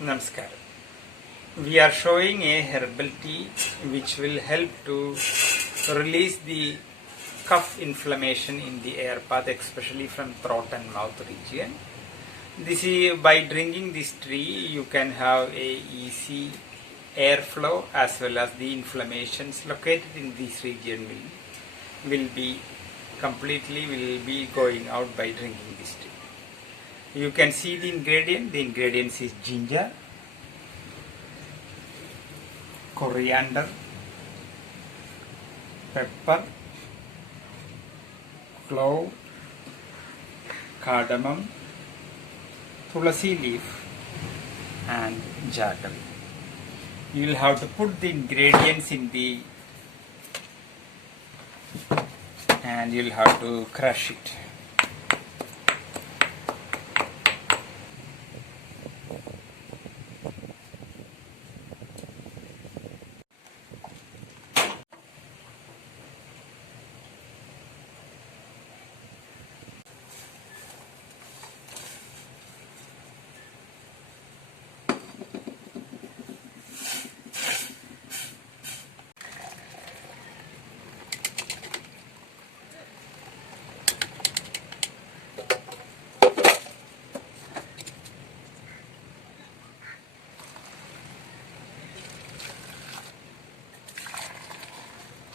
Namaskar. We are showing a herbal tea which will help to release the cough inflammation in the air path, especially from throat and mouth region. This is by drinking this tea you can have a easy airflow as well as the inflammations located in this region will be going out by drinking this tea. You can see the ingredient. The ingredients is ginger, coriander, pepper, clove, cardamom, tulasi leaf and jaggery. You will have to put the ingredients and you will have to crush it.